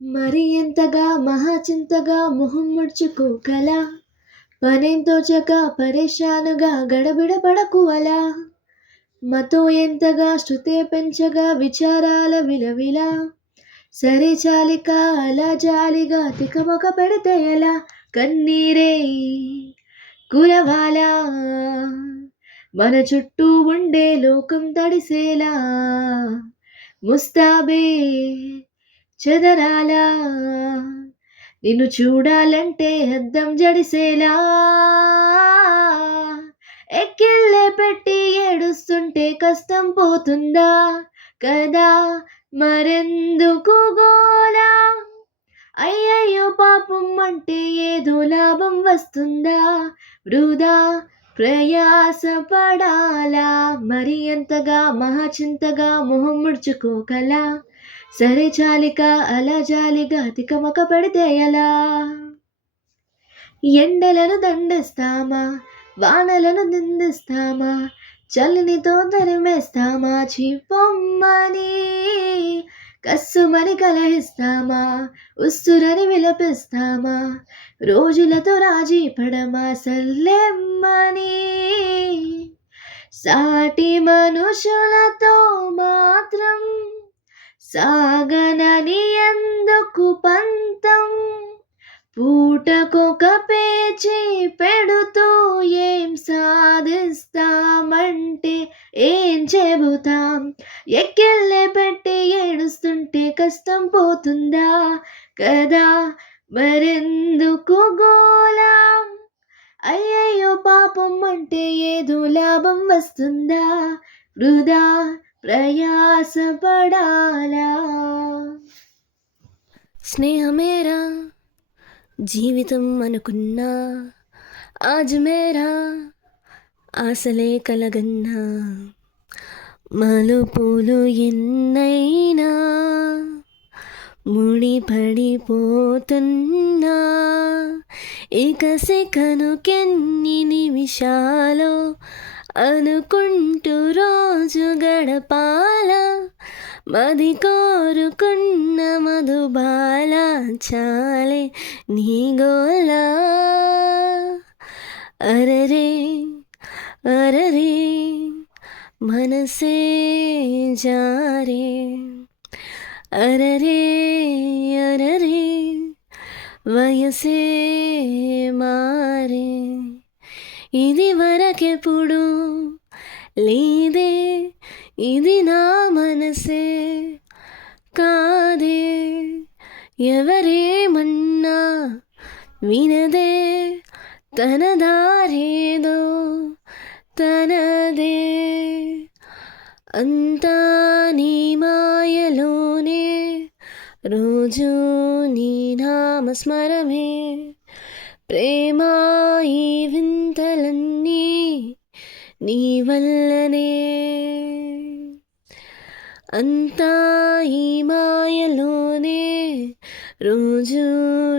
మరి ఎంతగా మహాచింతగా మొహం ముడుచుకోకలా పనేం తోచక పరేషానుగా గడబిడ పడకు అలా మతో ఎంతగా శృతే పెంచగా విచారాల విలవిలా సరే చాలిక అలా జాలిగా తికమక పెడితే ఎలా కన్నీరే కురవాలా మన చుట్టూ ఉండే లోకం తడిసేలా ముస్తాబే చెదరాలా నిన్ను చూడాలంటే అద్దం జడిసేలా ఎక్కిళ్ళే పెట్టి ఏడుస్తుంటే కష్టం పోతుందా కదా మరెందుకు గోలా అయ్యయ్యో పాపం అంటే ఏదో లాభం వస్తుందా వృధా ప్రయాసపడాలా మరి ఎంతగా మహాచింతగా మొహం ముడుచుకోకలా సరే చాలిక అలా జాలిగా తికమక పెడితే ఎలా ఎండలను దండిస్తామా వానలను నిందిస్తామా చల్లినితో తరిమేస్తామా చీపొమ్మని కస్సుమని కలహిస్తామా ఉస్సురని విలపిస్తామా రోజులతో రాజీ పడమా సల్లెమ్మని సాటి మనుషులతో మాత్రం సాగనని ఎందుకు పంతం పూటకొక పేచి పెడుతూ ఏం సాధిస్తామంటే ఏం చెబుతాం ఎక్కెళ్ళే పెట్టి ఏడుస్తుంటే కష్టం పోతుందా కదా మరెందుకు గోలా అయ్యయ్యో పాపం అంటే ఏదో లాభం వస్తుందా వృధా ప్రయాసపడాలా స్నేహమేరా జీవితం అనుకున్నా ఆజ్ మేరా ఆశలే కలగన్నా మలుపులు ఎన్నైనా ముడిపడిపోతున్నా ఇక సెకనుకెన్ని నిమిషాలు అనుకుంటూ రోజు గడపాల మది కోరుకున్న మధుబాల చాలే నీ గోలా అరరే అరరే మనసే జారే అరరే అరరే వయసే మారే ఇది వరకెప్పుడు లేదే ఇది నా మనసే కాదే ఎవరేమన్నా వినదే తన దారేదో తనదే అంతా నీ మాయలోనే రోజు నీ నామస్మరమే ప్రేమ ఈ వింతలన్నీ నీ వల్లనే అంతా ఈ మాయలోనే రోజు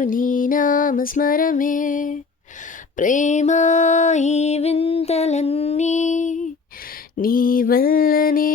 నీ నామస్మరమే ప్రేమ ఈ వింతలన్నీ నీ వల్లనే